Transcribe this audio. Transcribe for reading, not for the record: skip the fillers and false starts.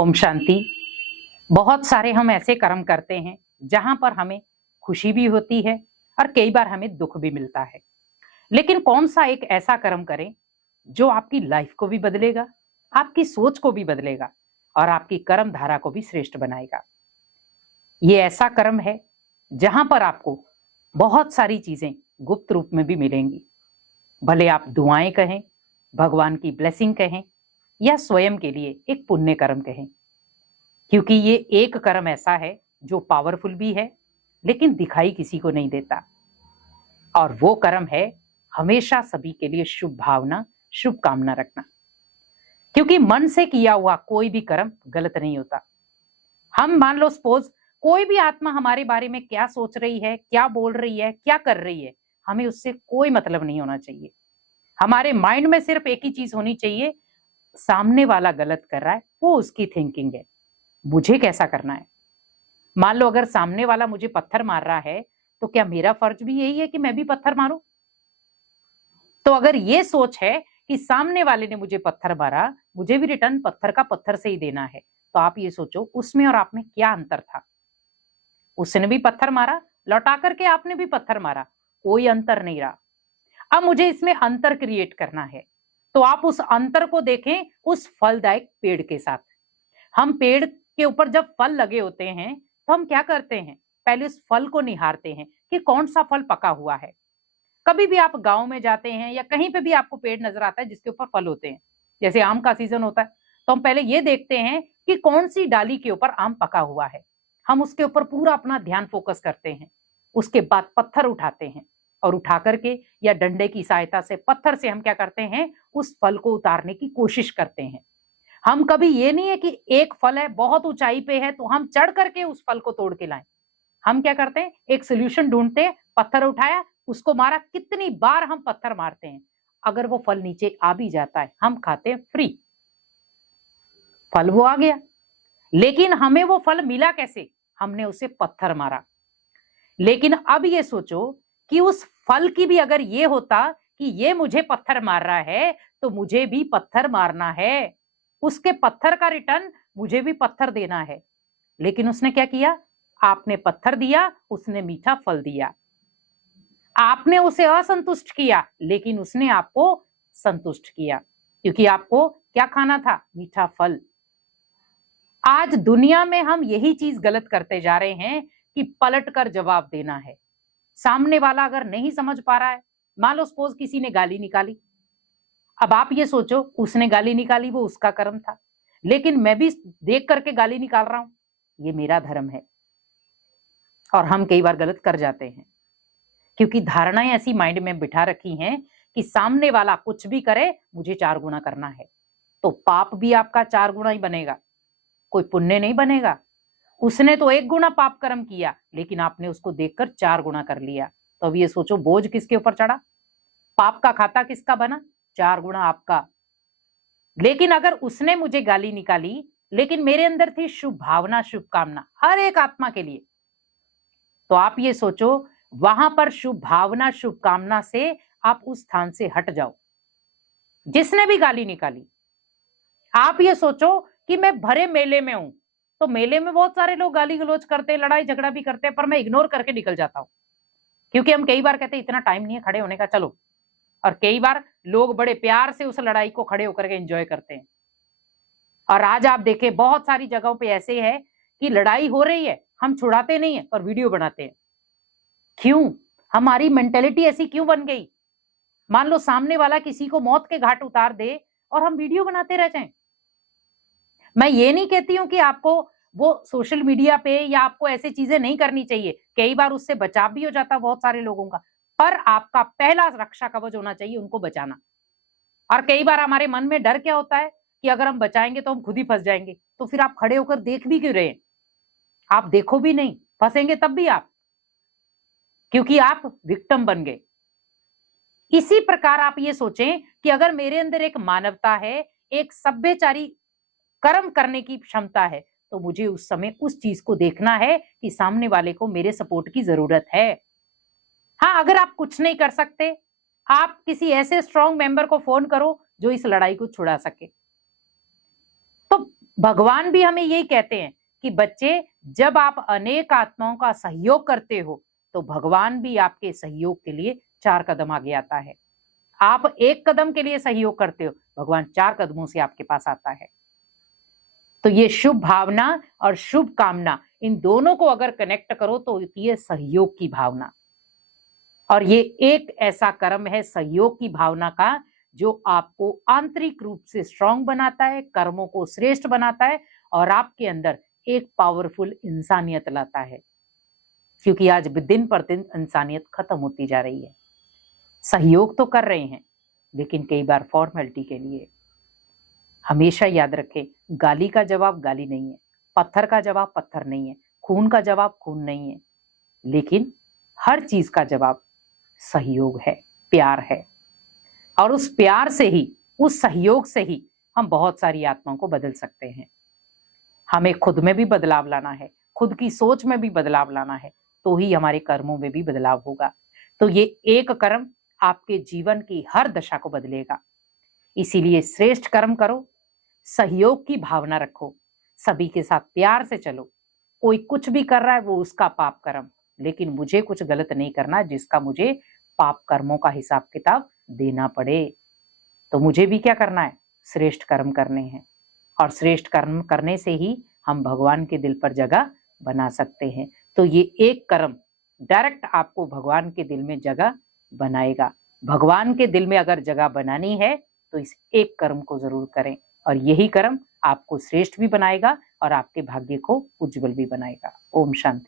ओम शांति। बहुत सारे हम ऐसे कर्म करते हैं जहां पर हमें खुशी भी होती है और कई बार हमें दुख भी मिलता है। लेकिन कौन सा एक ऐसा कर्म करें जो आपकी लाइफ को भी बदलेगा, आपकी सोच को भी बदलेगा और आपकी कर्म धारा को भी श्रेष्ठ बनाएगा। ये ऐसा कर्म है जहां पर आपको बहुत सारी चीजें गुप्त रूप में भी मिलेंगी। भले आप दुआएं कहें, भगवान की ब्लेसिंग कहें या स्वयं के लिए एक पुण्य कर्म कहें, क्योंकि ये एक कर्म ऐसा है जो पावरफुल भी है लेकिन दिखाई किसी को नहीं देता। और वो कर्म है हमेशा सभी के लिए शुभ भावना, शुभ कामना रखना। क्योंकि मन से किया हुआ कोई भी कर्म गलत नहीं होता। हम मान लो सपोज कोई भी आत्मा हमारे बारे में क्या सोच रही है, क्या बोल रही है, क्या कर रही है, हमें उससे कोई मतलब नहीं होना चाहिए। हमारे माइंड में सिर्फ एक ही चीज होनी चाहिए, सामने वाला गलत कर रहा है वो उसकी थिंकिंग है, मुझे कैसा करना है। मान लो अगर सामने वाला मुझे पत्थर मार रहा है तो क्या मेरा फर्ज भी यही है कि मैं भी पत्थर मारूं? तो अगर ये सोच है कि सामने वाले ने मुझे पत्थर मारा, मुझे भी रिटर्न पत्थर का पत्थर से ही देना है, तो आप ये सोचो उसमें और आप में क्या अंतर था। उसने भी पत्थर मारा, लौटा करके आपने भी पत्थर मारा, कोई अंतर नहीं रहा। अब मुझे इसमें अंतर क्रिएट करना है, तो आप उस अंतर को देखें उस फलदायक पेड़ के साथ। हम पेड़ के ऊपर जब फल लगे होते हैं तो हम क्या करते हैं, पहले उस फल को निहारते हैं कि कौन सा फल पका हुआ है। कभी भी आप गांव में जाते हैं या कहीं पे भी आपको पेड़ नजर आता है जिसके ऊपर फल होते हैं, जैसे आम का सीजन होता है, तो हम पहले ये देखते हैं कि कौन सी डाली के ऊपर आम पका हुआ है। हम उसके ऊपर पूरा अपना ध्यान फोकस करते हैं। उसके बाद पत्थर उठाते हैं और उठा करके या डंडे की सहायता से पत्थर से हम क्या करते हैं, उस फल को उतारने की कोशिश करते हैं। हम कभी ये नहीं है कि एक फल है बहुत ऊंचाई पे है तो हम चढ़ करके उस फल को तोड़ के लाएं। हम क्या करते हैं, एक सोल्यूशन ढूंढते हैं, पत्थर उठाया, उसको मारा। कितनी बार हम पत्थर मारते हैं, अगर वो फल नीचे आ भी जाता है हम खाते हैं फ्री, फल वो आ गया। लेकिन हमें वो फल मिला कैसे, हमने उसे पत्थर मारा। लेकिन अब ये सोचो कि उस फल की भी अगर ये होता कि ये मुझे पत्थर मार रहा है तो मुझे भी पत्थर मारना है, उसके पत्थर का रिटर्न मुझे भी पत्थर देना है। लेकिन उसने क्या किया, आपने पत्थर दिया, उसने मीठा फल दिया। आपने उसे असंतुष्ट किया लेकिन उसने आपको संतुष्ट किया, क्योंकि आपको क्या खाना था, मीठा फल। आज दुनिया में हम यही चीज गलत करते जा रहे हैं कि पलट कर जवाब देना है। सामने वाला अगर नहीं समझ पा रहा है, मान लो सपोज किसी ने गाली निकाली, अब आप ये सोचो उसने गाली निकाली वो उसका कर्म था, लेकिन मैं भी देख करके गाली निकाल रहा हूं, ये मेरा धर्म है। और हम कई बार गलत कर जाते हैं क्योंकि धारणाएं ऐसी माइंड में बिठा रखी हैं कि सामने वाला कुछ भी करे मुझे 4 गुना करना है, तो पाप भी आपका 4 गुना ही बनेगा, कोई पुण्य नहीं बनेगा। उसने तो 1 गुना पाप कर्म किया लेकिन आपने उसको देखकर 4 गुना कर लिया, तो अब ये सोचो बोझ किसके ऊपर चढ़ा, पाप का खाता किसका बना, 4 गुना आपका। लेकिन अगर उसने मुझे गाली निकाली लेकिन मेरे अंदर थी शुभ भावना, शुभकामना हर एक आत्मा के लिए, तो आप ये सोचो वहां पर शुभ भावना, शुभकामना से आप उस स्थान से हट जाओ। जिसने भी गाली निकाली, आप ये सोचो कि मैं भरे मेले में हूं, तो मेले में बहुत सारे लोग गाली गलौज करते हैं, लड़ाई झगड़ा भी करते हैं, पर मैं इग्नोर करके निकल जाता हूं। क्योंकि हम कई बार कहते हैं इतना टाइम नहीं है खड़े होने का, चलो। और कई बार लोग बड़े प्यार से उस लड़ाई को खड़े होकर के एंजॉय करते हैं। और आज आप देखें बहुत सारी जगहों पे ऐसे है कि लड़ाई हो रही है, हम छुड़ाते नहीं है और वीडियो बनाते हैं। क्यों, हमारी मेंटेलिटी ऐसी क्यों बन गई? मान लो सामने वाला किसी को मौत के घाट उतार दे और हम वीडियो बनाते रह जाएं। मैं ये नहीं कहती हूं कि आपको वो सोशल मीडिया पे या आपको ऐसी चीजें नहीं करनी चाहिए, कई बार उससे बचाव भी हो जाता है बहुत सारे लोगों का, पर आपका पहला रक्षा कवच होना चाहिए उनको बचाना। और कई बार हमारे मन में डर क्या होता है कि अगर हम बचाएंगे तो हम खुद ही फंस जाएंगे, तो फिर आप खड़े होकर देख भी क्यों रहे, आप देखो भी नहीं, फंसेंगे तब भी आप, क्योंकि आप विक्टिम बन गए। इसी प्रकार आप ये सोचें कि अगर मेरे अंदर एक मानवता है, एक सभ्यचारी कर्म करने की क्षमता है, तो मुझे उस समय उस चीज को देखना है कि सामने वाले को मेरे सपोर्ट की जरूरत है। हाँ, अगर आप कुछ नहीं कर सकते, आप किसी ऐसे स्ट्रांग मेंबर को फोन करो जो इस लड़ाई को छुड़ा सके। तो भगवान भी हमें यही कहते हैं कि बच्चे, जब आप अनेक आत्माओं का सहयोग करते हो तो भगवान भी आपके सहयोग के लिए 4 कदम आगे आता है। आप 1 कदम के लिए सहयोग करते हो, भगवान 4 कदमों से आपके पास आता है। तो ये शुभ भावना और शुभ कामना, इन दोनों को अगर कनेक्ट करो तो होती है सहयोग की भावना। और ये एक ऐसा कर्म है सहयोग की भावना का, जो आपको आंतरिक रूप से स्ट्रांग बनाता है, कर्मों को श्रेष्ठ बनाता है और आपके अंदर एक पावरफुल इंसानियत लाता है। क्योंकि आज दिन पर दिन इंसानियत खत्म होती जा रही है। सहयोग तो कर रहे हैं, लेकिन कई बार फॉर्मेलिटी के लिए। हमेशा याद रखें, गाली का जवाब गाली नहीं है, पत्थर का जवाब पत्थर नहीं है, खून का जवाब खून नहीं है, लेकिन हर चीज का जवाब सहयोग है, प्यार है। और उस प्यार से ही, उस सहयोग से ही हम बहुत सारी आत्माओं को बदल सकते हैं। हमें खुद में भी बदलाव लाना है, खुद की सोच में भी बदलाव लाना है, तो ही हमारे कर्मों में भी बदलाव होगा। तो ये एक कर्म आपके जीवन की हर दशा को बदलेगा। इसीलिए श्रेष्ठ कर्म करो, सहयोग की भावना रखो, सभी के साथ प्यार से चलो। कोई कुछ भी कर रहा है वो उसका पाप कर्म, लेकिन मुझे कुछ गलत नहीं करना जिसका मुझे पाप कर्मों का हिसाब किताब देना पड़े। तो मुझे भी क्या करना है? श्रेष्ठ कर्म करने हैं। और श्रेष्ठ कर्म करने से ही हम भगवान के दिल पर जगह बना सकते हैं। तो ये एक कर्म डायरेक्ट आपको भगवान के दिल में जगह बनाएगा। भगवान के दिल में अगर जगह बनानी है तो इस एक कर्म को जरूर करें, और यही कर्म आपको श्रेष्ठ भी बनाएगा और आपके भाग्य को उज्जवल भी बनाएगा। ओम शांति।